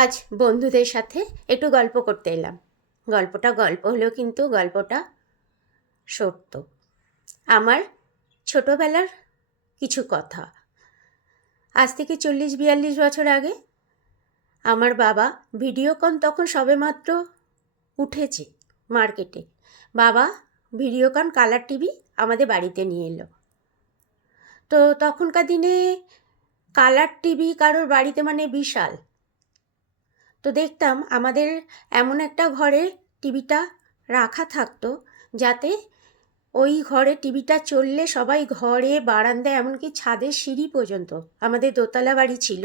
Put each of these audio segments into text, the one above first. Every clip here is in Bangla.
আজ বন্ধুদের সাথে একটু গল্প করতে এলাম। গল্পটা গল্প হলেও কিন্তু গল্পটা সত্য। আমার ছোটবেলার কিছু কথা। আজ থেকে 40-42 বছর আগে আমার বাবা, ভিডিওকন তখন সবেমাত্র উঠেছে মার্কেটে। বাবা ভিডিওকন কালার টিভি আমাদের বাড়িতে নিয়ে এলো। তো তখনকার দিনে কালার টিভি কারোর বাড়িতে মানে বিশাল। তো দেখতাম আমাদের এমন একটা ঘরে টিভিটা রাখা থাকতো যাতে ওই ঘরে টিভিটা চললে সবাই ঘরে, বারান্দায়, এমনকি ছাদের সিঁড়ি পর্যন্ত, আমাদের দোতলা বাড়ি ছিল,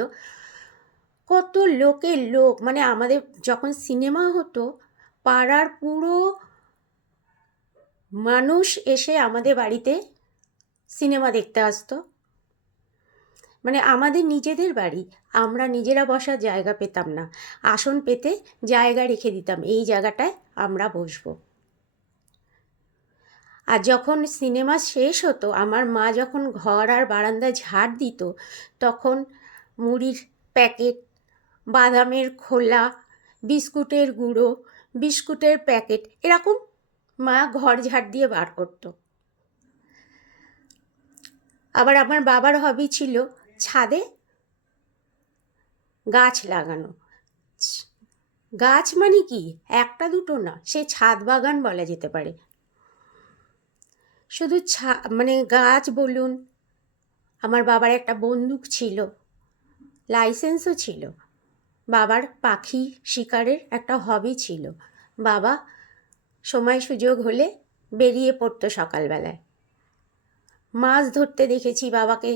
কত লোকের লোক, মানে আমাদের যখন সিনেমা হতো পাড়ার পুরো মানুষ এসে আমাদের বাড়িতে সিনেমা দেখতে আসতো। মানে আমাদের নিজেদের বাড়ি, আমরা নিজেরা বসার জায়গা পেতাম না, আসন পেতে জায়গা রেখে দিতাম, এই জায়গাটায় আমরা বসবো। আর যখন সিনেমা শেষ হতো, আমার মা যখন ঘর আর বারান্দা ঝাড় দিত, তখন মুড়ির প্যাকেট, বাদামের খোলা, বিস্কুটের গুঁড়ো, বিস্কুটের প্যাকেট, এরকম মা ঘর ঝাড় দিয়ে বার করতো। আবার আমার বাবার হবি ছিল ছাদে গাছ লাগানো। গাছ মানে কি, একটা দুটো না, সে ছাদ বাগান বলা যেতে পারে। শুধু মানে গাছ বলুন, আমার বাবার একটা বন্দুক ছিল, লাইসেন্সও ছিল, বাবার পাখি শিকারের একটা হবি ছিল। বাবা সময় সুযোগ হলে বেরিয়ে পড়তো সকালবেলায়। মাছ ধরতে দেখেছি বাবাকে,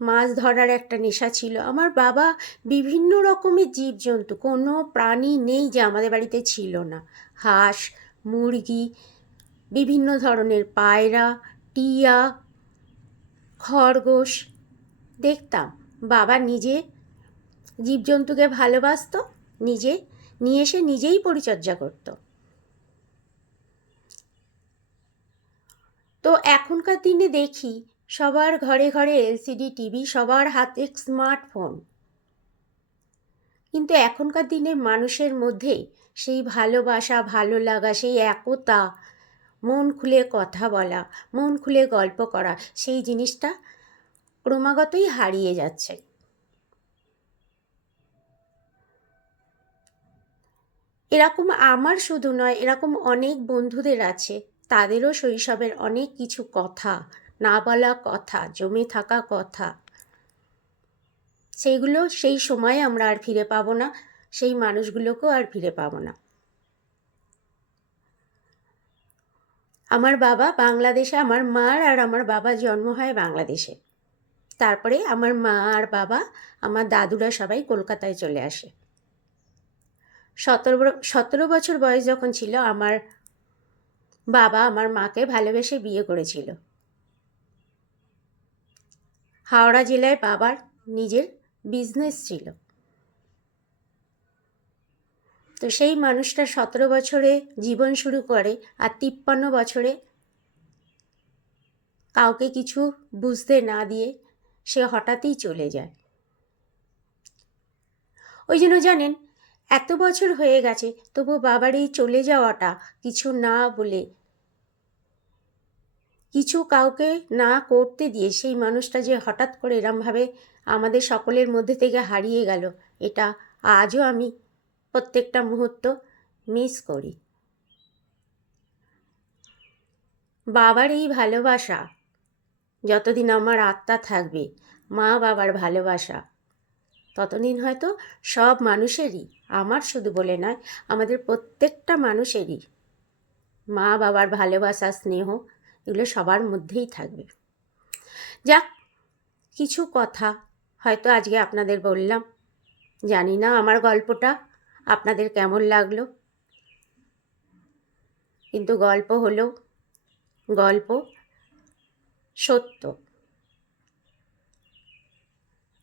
মাছ ধরার একটা নেশা ছিল। আমার বাবা বিভিন্ন রকমের জীবজন্তু, কোনো প্রাণী নেই যে আমাদের বাড়িতে ছিল না। হাঁস, মুরগি, বিভিন্ন ধরনের পায়রা, টিয়া, খরগোশ দেখতাম। বাবা নিজে জীবজন্তুকে ভালোবাসতো, নিজে নিয়ে এসে নিজেই পরিচর্যা করত। তো এখনকার দিনে দেখি সবার ঘরে ঘরে এলসিডি টিভি, সবার হাতে স্মার্টফোন, কিন্তু এখনকার দিনে মানুষের মধ্যে সেই ভালোবাসা, ভালো লাগা, সেই একতা, মন খুলে কথা বলা, মন খুলে গল্প করা, সেই জিনিসটা ক্রমাগতই হারিয়ে যাচ্ছে। এরকম আমার শুধু নয়, এরকম অনেক বন্ধুদের আছে, তাদেরও শৈশবের অনেক কিছু কথা, না বলা কথা, জমে থাকা কথা, সেইগুলো সেই সময়ে আমরা আর ফিরে পাবো না, সেই মানুষগুলোকেও আর ফিরে পাবো না। আমার বাবা বাংলাদেশে, আমার মার আর আমার বাবার জন্ম হয় বাংলাদেশে। তারপরে আমার মা আর বাবা, আমার দাদুরা সবাই কলকাতায় চলে আসে। 17 বছর বয়স যখন ছিল, আমার বাবা আমার মাকে ভালোবেসে বিয়ে করেছিল। হাওড়া জেলায় বাবার নিজের বিজনেস ছিল। তো সেই মানুষটা 17 বছরে জীবন শুরু করে, আর 53 বছরে কাউকে কিছু বুঝতে না দিয়ে সে হঠাৎই চলে যায়। ওই জন্য জানেন, এত বছর হয়ে গেছে তবু বাবার এই চলে যাওয়াটা, কিছু না বলে, কিছু কাউকে না করতে দিয়ে সেই মানুষটা যে হঠাৎ করে এরমভাবে আমাদের সকলের মধ্যে থেকে হারিয়ে গেল, এটা আজও আমি প্রত্যেকটা মুহূর্ত মিস করি। বাবার এই ভালোবাসা যতদিন আমার আত্মা থাকবে, মা বাবার ভালোবাসা, ততদিন হয়তো সব মানুষেরই, আমার শুধু বলে নয়, আমাদের প্রত্যেকটা মানুষেরই মা বাবার ভালোবাসা, স্নেহ, এগুলো সবার মধ্যেই থাকবে। যাক, কিছু কথা হয়তো আজকে আপনাদের বললাম। জানি না আমার গল্পটা আপনাদের কেমন লাগলো, কিন্তু গল্প হলো গল্প, সত্য।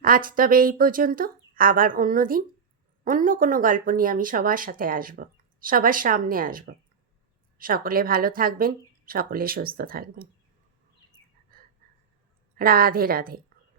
আজ তবে এই পর্যন্ত, আবার অন্য দিন অন্য কোনো গল্প নিয়ে আমি সবার সাথে আসব, সবার সামনে আসব। সকলে ভালো থাকবেন, সকলে সুস্থ থাকবেন। রাধে রাধে।